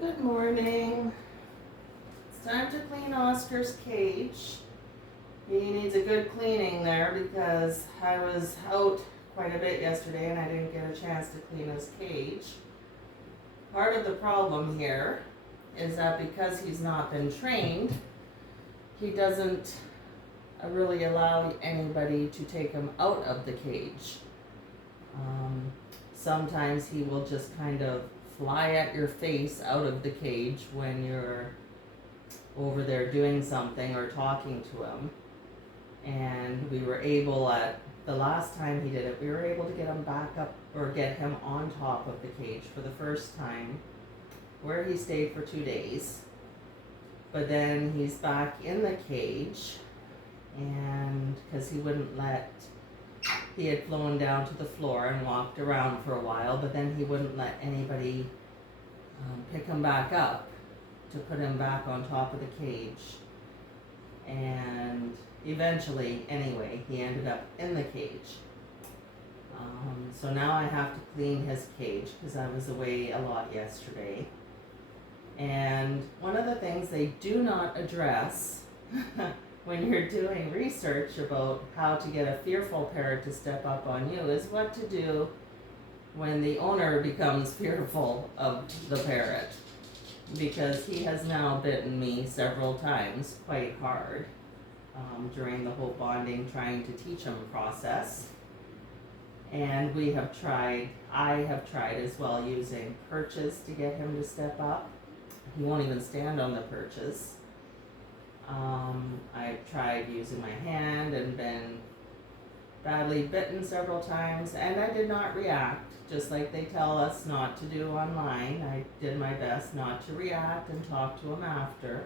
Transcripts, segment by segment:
Good morning. It's time to clean Oscar's cage. He needs a good cleaning there because I was out quite a bit yesterday and I didn't get a chance to clean his cage. Part of the problem here is that because he's not been trained, he doesn't really allow anybody to take him out of the cage. Sometimes he will just kind of fly at your face out of the cage when you're over there doing something or talking to him. And we were able the last time he did it, we were able to get him back up or get him on top of the cage for the first time, where he stayed for 2 days. But then he's back in the cage, and because he had flown down to the floor and walked around for a while, but then he wouldn't let anybody pick him back up to put him back on top of the cage. And eventually, anyway, he ended up in the cage. So now I have to clean his cage because I was away a lot yesterday. And one of the things they do not address when you're doing research about how to get a fearful parrot to step up on you is what to do when the owner becomes fearful of the parrot, because he has now bitten me several times quite hard during the whole bonding, trying to teach him process. And I have tried as well using perches to get him to step up. He won't even stand on the perches. I've tried using my hand and been badly bitten several times, and I did not react, just like they tell us not to do online. I did my best not to react and talk to him after.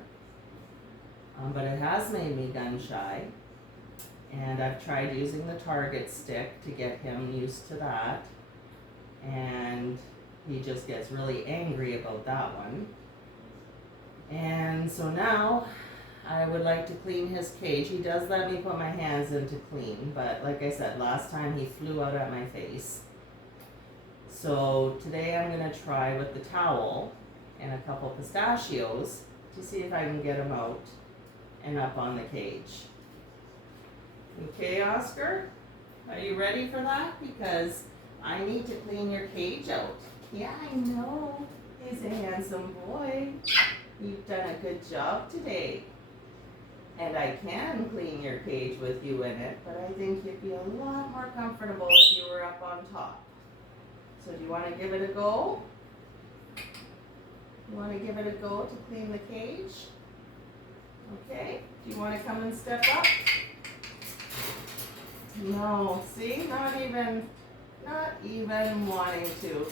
But it has made me gun shy, and I've tried using the target stick to get him used to that, and he just gets really angry about that one. And so now I would like to clean his cage. He does let me put my hands in to clean, but like I said, last time he flew out at my face. So today I'm going to try with the towel and a couple pistachios to see if I can get him out and up on the cage. Okay, Oscar? Are you ready for that? Because I need to clean your cage out. Yeah, I know. He's a handsome boy. You've done a good job today. And I can clean your cage with you in it, but I think you'd be a lot more comfortable if you were up on top. So do you want to give it a go? You want to give it a go to clean the cage? Okay. Do you want to come and step up? No. See? Not even wanting to.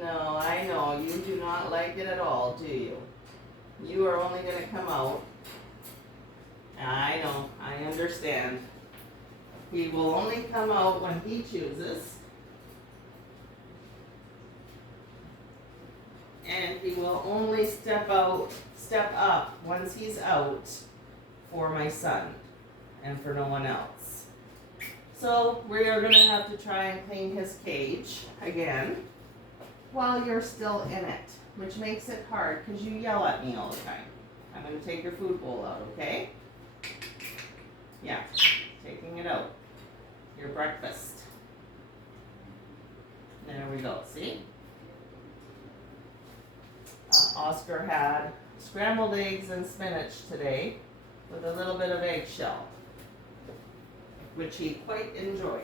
No, I know. You do not like it at all, do you? You are only going to come out. I know. I understand. He will only come out when he chooses. And he will only step up once he's out for my son and for no one else. So we are going to have to try and clean his cage again while you're still in it, which makes it hard because you yell at me all the time. I'm going to take your food bowl out, okay? Yeah, taking it out. Your breakfast. There we go, see? Oscar had scrambled eggs and spinach today with a little bit of eggshell, which he quite enjoyed.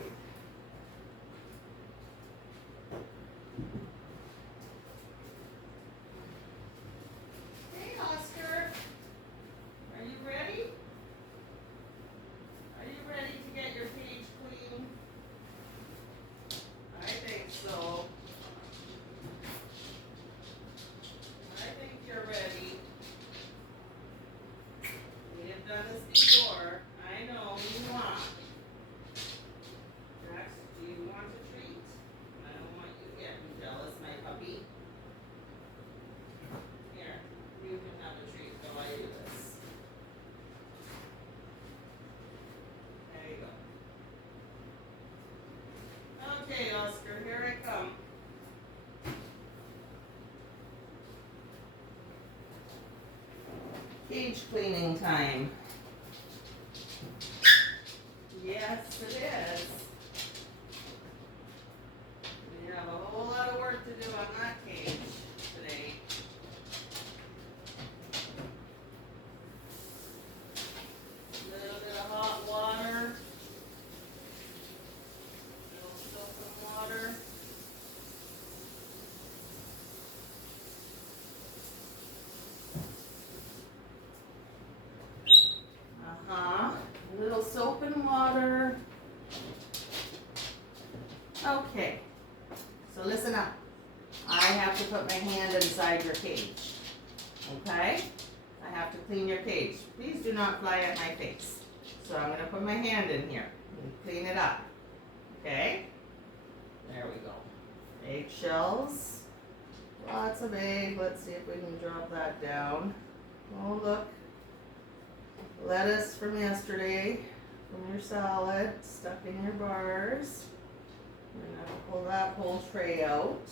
Hey, Oscar. Are you ready? Are you ready to get your cage clean? I think so. I think you're ready. We have done this before. I know you want. Cage cleaning time. Yes, it is. We have a whole lot of work to do on that cage today. A little bit of hot water. A little soap and water. A little soap and water. Okay, so listen up. I have to put my hand inside your cage, okay? I have to clean your cage. Please do not fly at my face. So I'm gonna put my hand in here and clean it up, okay? There we go. Eggshells, lots of egg. Let's see if we can drop that down. Oh, look. Lettuce from yesterday, from your salad, stuck in your bars. I'm going to pull that whole tray out.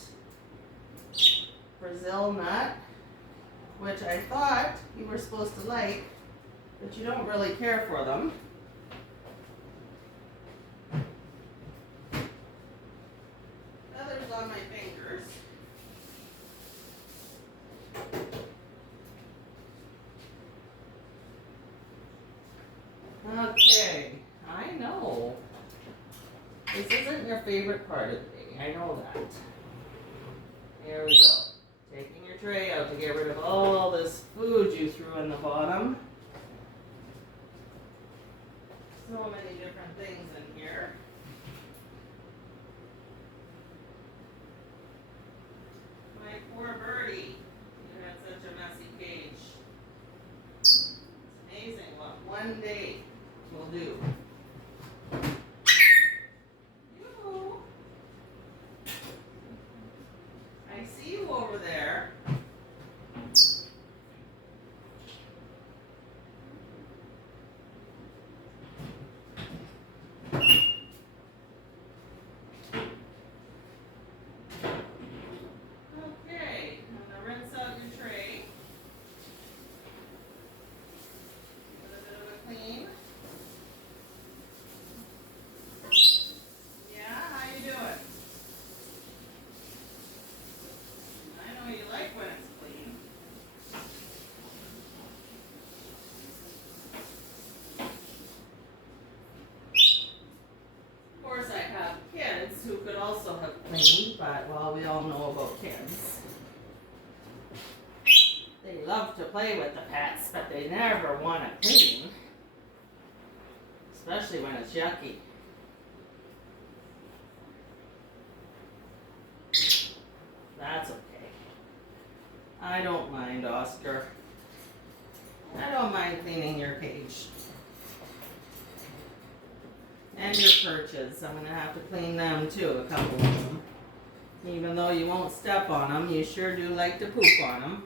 Brazil nut, which I thought you were supposed to like, but you don't really care for them. Feathers on my fingers. Okay, I know. This isn't your favorite part of the day. I know that. Here we go. Taking your tray out to get rid of all this food you threw in the bottom. So many different things in here. My poor birdie. You had such a messy cage. It's amazing what one day will do. I see you over there. Okay, I'm gonna rinse out your tray. Give it a bit of a clean. Yeah, how you doing? I know you like when it's clean. Of course, I have kids who could also have cleaned, but well, we all know about kids. They love to play with the pets, but they never want to clean, especially when it's yucky. That's okay. I don't mind, Oscar. I don't mind cleaning your cage. And your perches. I'm going to have to clean them too, a couple of them. Even though you won't step on them, you sure do like to poop on them.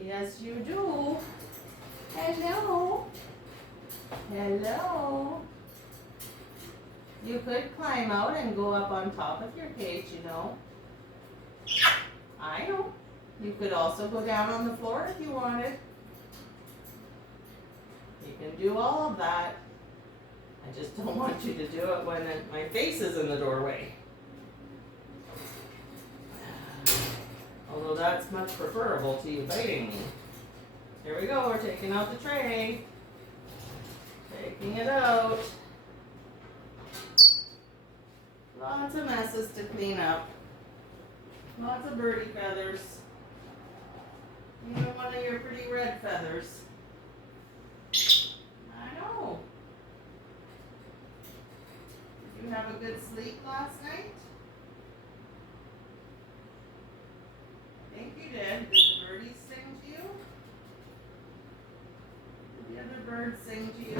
Yes, you do. Hello. Hello. You could climb out and go up on top of your cage, you know. I know. You could also go down on the floor if you wanted. You can do all of that. I just don't want you to do it when my face is in the doorway. Although that's much preferable to you biting me. Here we go, we're taking out the tray. Taking it out. Lots of messes to clean up. Lots of birdie feathers. Even one of your pretty red feathers. I know. Did you have a good sleep last night? I think you did. Did the birdies sing to you? Did the other birds sing to you?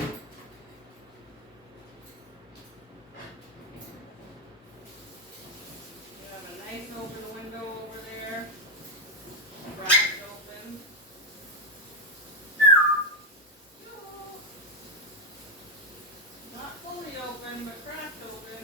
You have a nice open window over there. Cracked open. Not fully open, but cracked open.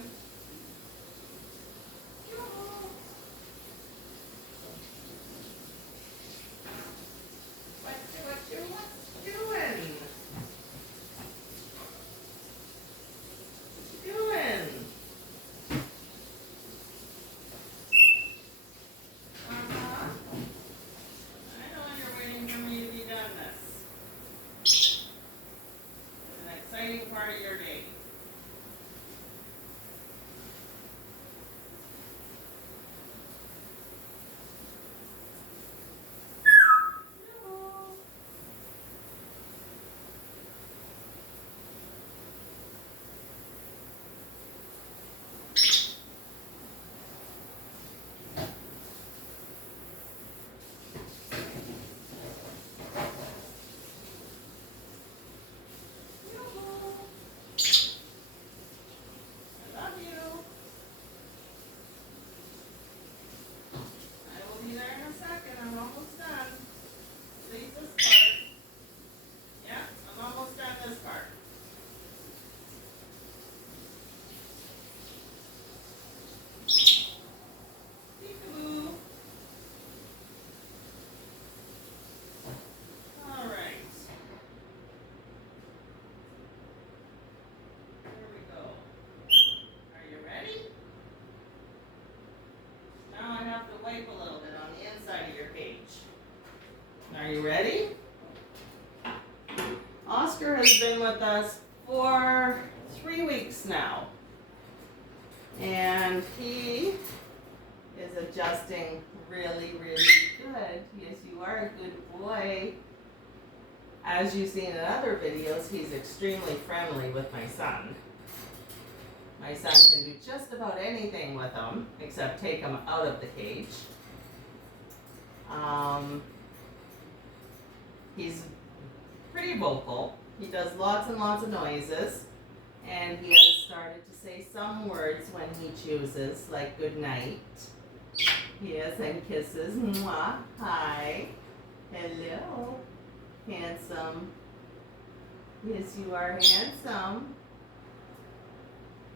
Are you ready? Oscar has been with us for 3 weeks now. And he is adjusting really, really good. Yes, you are a good boy. As you've seen in other videos, he's extremely friendly with my son. My son can do just about anything with him, except take him out of the cage. He's pretty vocal. He does lots and lots of noises. And he has started to say some words when he chooses, like good night. Yes, and kisses. Mwah. Hi. Hello. Handsome. Yes, you are handsome.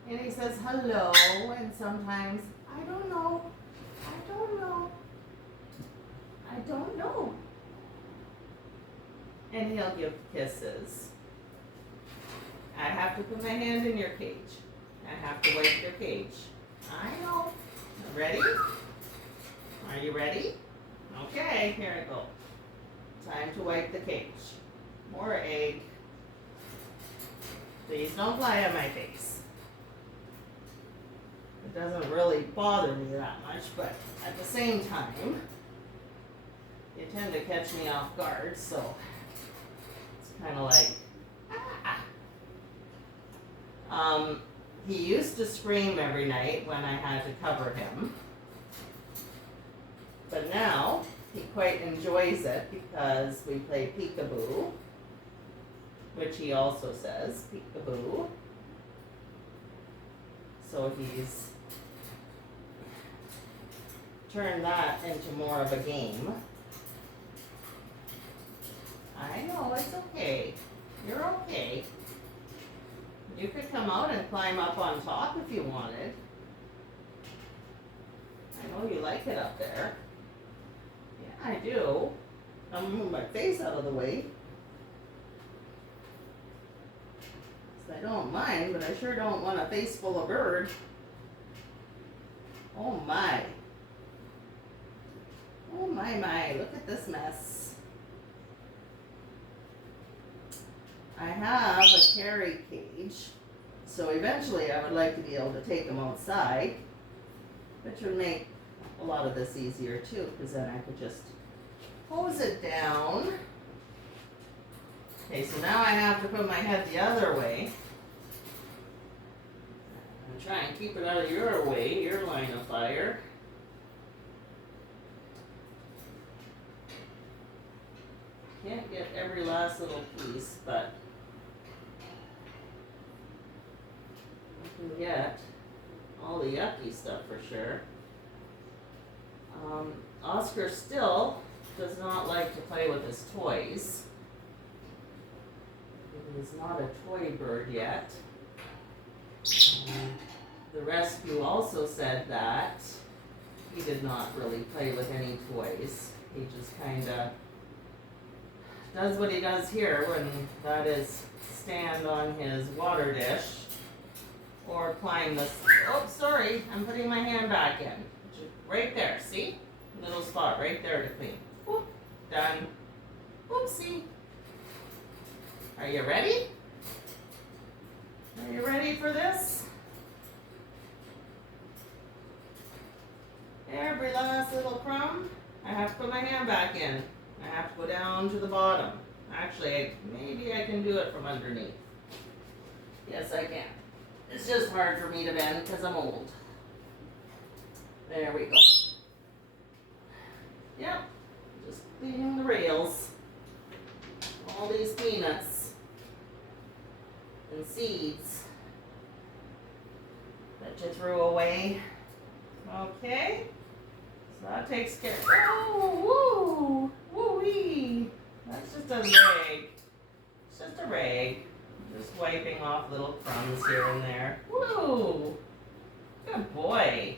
And he says hello, and sometimes, I don't know. I don't know. I don't know. And he'll give kisses. I have to put my hand in your cage. I have to wipe your cage. I know. Ready? Are you ready? Okay, here I go. Time to wipe the cage. More egg. Please don't fly on my face. It doesn't really bother me that much, but at the same time, you tend to catch me off guard, so it's kind of like, he used to scream every night when I had to cover him. But now, he quite enjoys it because we play peekaboo, which he also says, peekaboo. So he's turned that into more of a game. I know, it's okay. You're okay. You could come out and climb up on top if you wanted. I know you like it up there. Yeah, I do. I'm gonna move my face out of the way. I don't mind, but I sure don't want a face full of bird. Oh my. Oh my, look at this mess. I have a carry cage, so eventually I would like to be able to take them outside, which would make a lot of this easier too, because then I could just hose it down. Okay, so now I have to put my head the other way. And try and keep it out of your way, your line of fire. Can't get every last little piece, but I can get all the yucky stuff for sure. Oscar still does not like to play with his toys. He's not a toy bird yet. The rescue also said that he did not really play with any toys. He just kind of does what he does here, when that is stand on his water dish or climb this. Oh, sorry, I'm putting my hand back in. Right there, see? Little spot right there to clean. Whoop, done. Oopsie. Are you ready? Are you ready for this? Every last little crumb, I have to put my hand back in. I have to go down to the bottom. Actually, maybe I can do it from underneath. Yes, I can. It's just hard for me to bend because I'm old. There we go. Yep, just cleaning the rails. All these peanuts and seeds that you threw away. Okay, so that takes care. Oh, woo, woo-wee. That's just a rag. It's just a rag. Just wiping off little crumbs here and there. Woo! Good boy.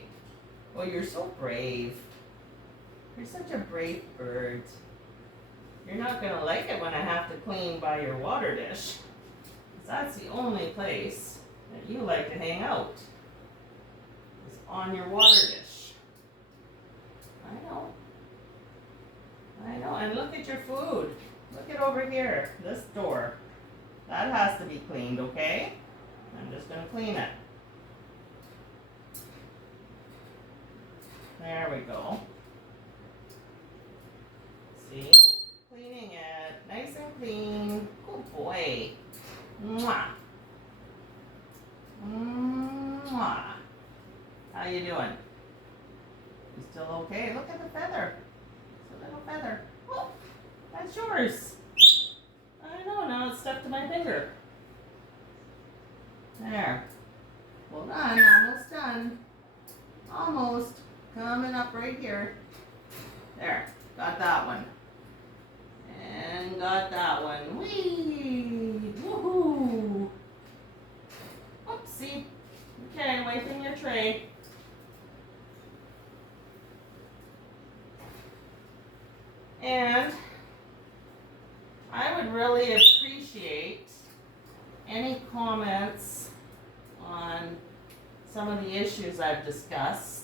Oh, you're so brave. You're such a brave bird. You're not going to like it when I have to clean by your water dish. 'Cause that's the only place that you like to hang out. Is on your water dish. I know. I know, and look at your food. Look at over here, this door. That has to be cleaned, okay? I'm just gonna clean it. There we go. See? Cleaning it. Nice and clean. Good boy. Mwah. Mwah. How you doing? You still okay? Look at the feather. It's a little feather. Oh, that's yours. I know, now it's stuck to my finger. There. Well done, almost done. Almost. Coming up right here. There, got that one. And got that one. Whee! Woohoo! Oopsie. Okay, wiping your tray. And I would really appreciate any comments on some of the issues I've discussed.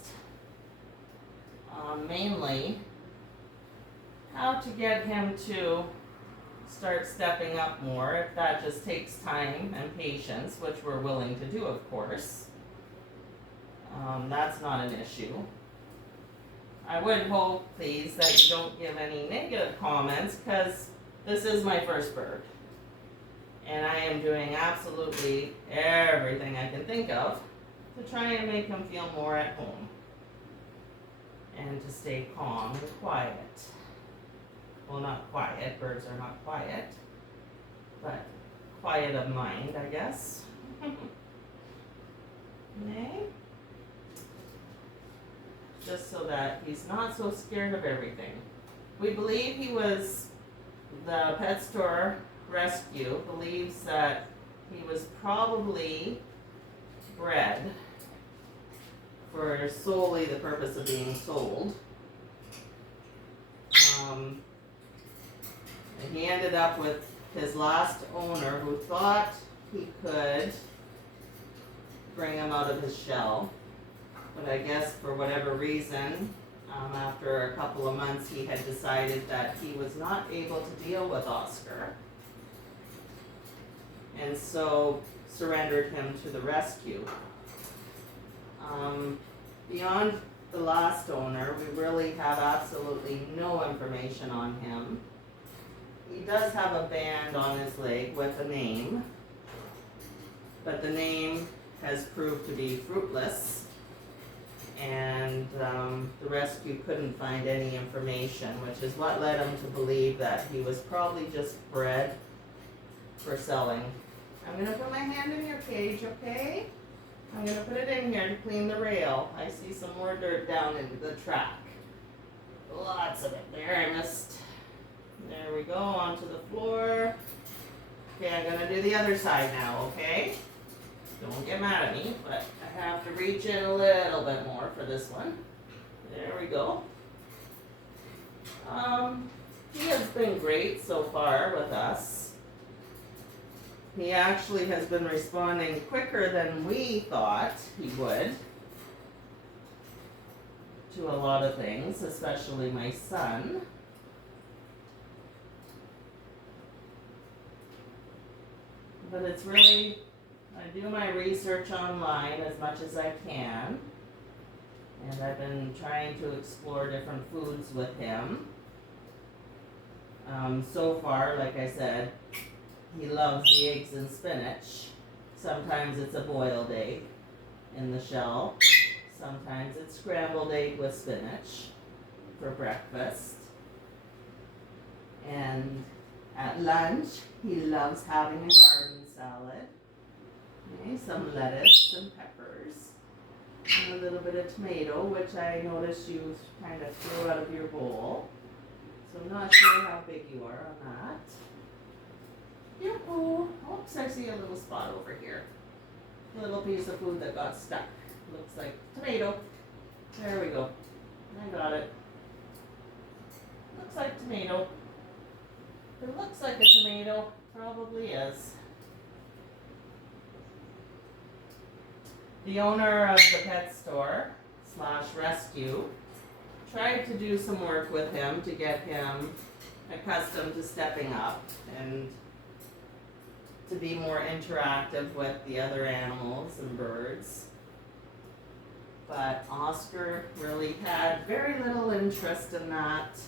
Mainly, how to get him to start stepping up more, if that just takes time and patience, which we're willing to do, of course. That's not an issue. I would hope, please, that you don't give any negative comments, because this is my first bird. And I am doing absolutely everything I can think of to try and make him feel more at home. And to stay calm and quiet. Well, not quiet, birds are not quiet, but quiet of mind, I guess. Okay? Just so that he's not so scared of everything. We believe the pet store rescue believes that he was probably bred for solely the purpose of being sold. And he ended up with his last owner, who thought he could bring him out of his shell. But I guess for whatever reason, after a couple of months, he had decided that he was not able to deal with Oscar. And so surrendered him to the rescue. Beyond the last owner, we really have absolutely no information on him. He does have a band on his leg with a name, but the name has proved to be fruitless, and the rescue couldn't find any information, which is what led him to believe that he was probably just bred for selling. I'm going to put my hand in your cage, okay? I'm going to put it in here to clean the rail. I see some more dirt down in the track. Lots of it there. I missed. There we go, onto the floor. Okay, I'm going to do the other side now, okay? Don't get mad at me, but I have to reach in a little bit more for this one. There we go. He has been great so far with us. He actually has been responding quicker than we thought he would to a lot of things, especially my son. But it's really, I do my research online as much as I can, and I've been trying to explore different foods with him. So far, like I said, he loves the eggs and spinach. Sometimes it's a boiled egg in the shell. Sometimes it's scrambled egg with spinach for breakfast. And at lunch, he loves having a garden salad. Okay, some lettuce and peppers. And a little bit of tomato, which I noticed you kind of threw out of your bowl. So I'm not sure how big you are on that. Yoo-hoo. Oops, I see a little spot over here. A little piece of food that got stuck. Looks like tomato. There we go. I got it. Looks like tomato. If it looks like a tomato, probably is. The owner of the pet store / rescue tried to do some work with him to get him accustomed to stepping up and to be more interactive with the other animals and birds. But Oscar really had very little interest in that.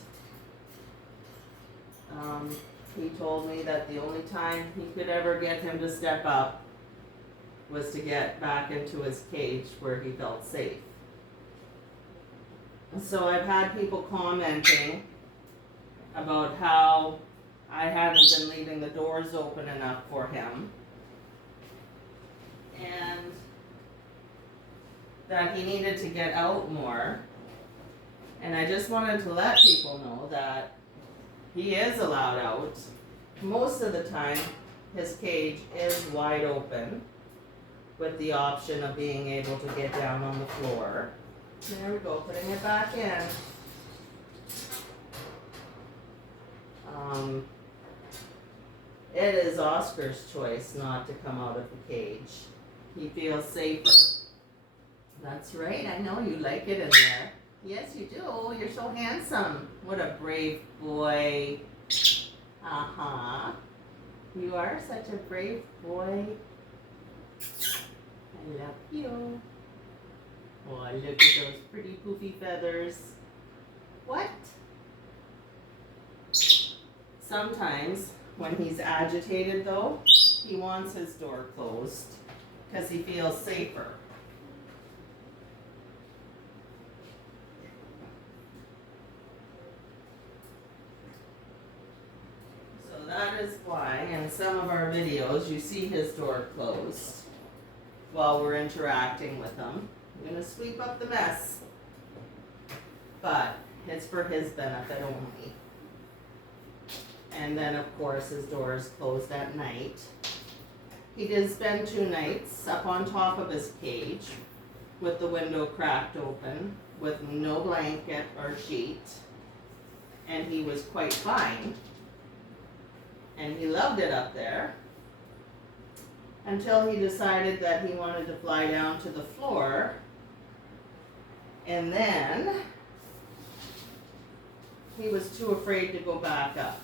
He told me that the only time he could ever get him to step up was to get back into his cage where he felt safe. So I've had people commenting about how I haven't been leaving the doors open enough for him, and that he needed to get out more. And I just wanted to let people know that he is allowed out. Most of the time, his cage is wide open with the option of being able to get down on the floor. There we go, putting it back in. It is Oscar's choice not to come out of the cage. He feels safer. That's right, I know you like it in there. Yes, you do. You're so handsome. What a brave boy. Uh-huh. You are such a brave boy. I love you. Oh, look at those pretty poofy feathers. What? Sometimes, when he's agitated though, he wants his door closed because he feels safer. So that is why in some of our videos you see his door closed while we're interacting with him. I'm going to sweep up the mess, but it's for his benefit only. And then of course his door is closed at night. He did spend 2 nights up on top of his cage with the window cracked open with no blanket or sheet, and he was quite fine. And he loved it up there until he decided that he wanted to fly down to the floor, and then he was too afraid to go back up.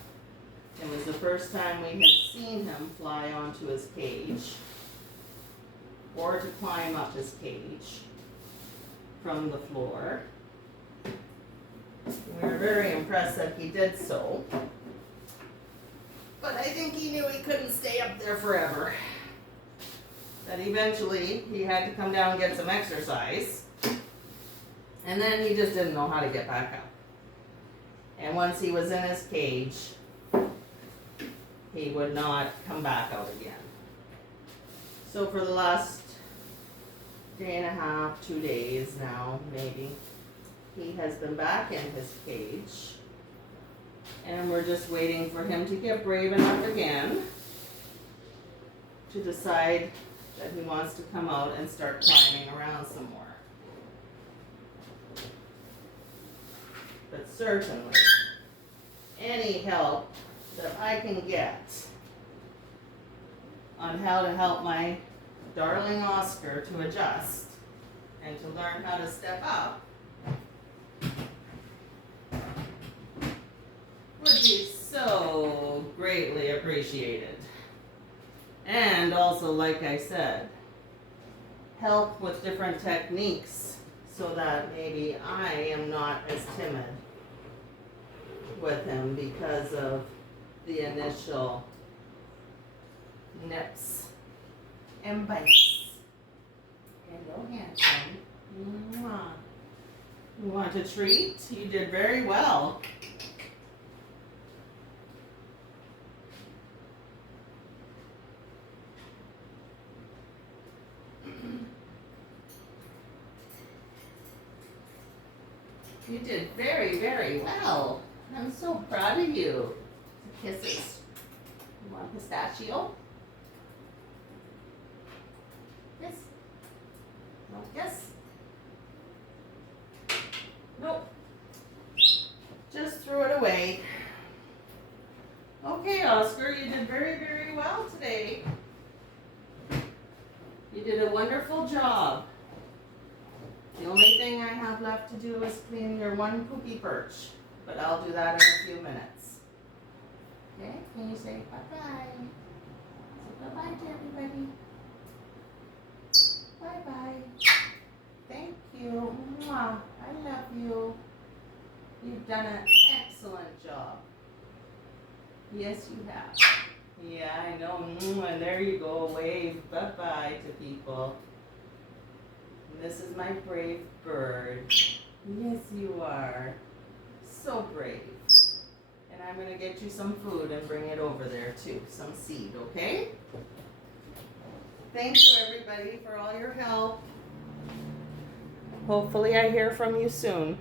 It was the first time we had seen him fly onto his cage or to climb up his cage from the floor. We were very impressed that he did so. But I think he knew he couldn't stay up there forever. That eventually he had to come down and get some exercise. And then he just didn't know how to get back up. And once he was in his cage, he would not come back out again. So for the last 1.5, 2 days now, maybe, he has been back in his cage. And we're just waiting for him to get brave enough again to decide that he wants to come out and start climbing around some more. But certainly, any help that I can get on how to help my darling Oscar to adjust and to learn how to step up would be so greatly appreciated. And also, like I said, help with different techniques so that maybe I am not as timid with him because of the initial nips and bites. Hello, handsome. Mwah. You want a treat? You did very well. You did very, very well. I'm so proud of you. Kisses. You want pistachio? Yes. No kiss? Nope. Just threw it away. Okay, Oscar, you did very, very well today. You did a wonderful job. The only thing I have left to do is clean your one poopy perch, but I'll do that in a few minutes. Okay, can you say bye-bye? Say bye-bye to everybody. Bye-bye. Thank you. Mwah. I love you. You've done an excellent job. Yes, you have. Yeah, I know. And there you go. Wave bye-bye to people. And this is my brave bird. Yes, you are. So brave. And I'm going to get you some food and bring it over there too. Some seed, okay? Thank you, everybody, for all your help. Hopefully I hear from you soon.